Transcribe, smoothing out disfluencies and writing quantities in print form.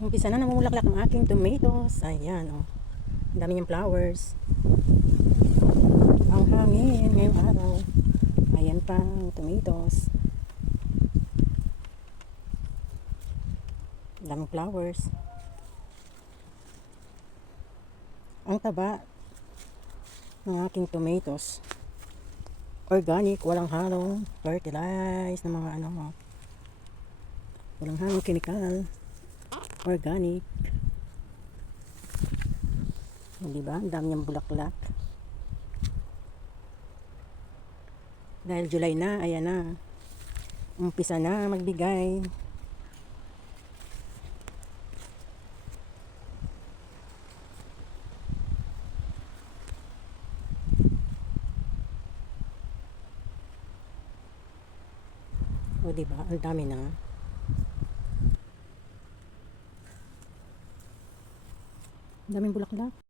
Umpisa na namumulaklak ang aking tomatoes. Ayan, oh. Ang dami niyang flowers. Ang hangin ngayong araw. Ayan pa ang tomatoes. Ang daming flowers. Ang taba ng aking tomatoes. Organic, walang halong fertilize ng mga ano. Walang halong chemical. Organic. Diba? Ang dami niyang bulaklak. Dahil July na, ayan na. Umpisa na magbigay. O diba? Ang dami na. Ang daming bulaklak.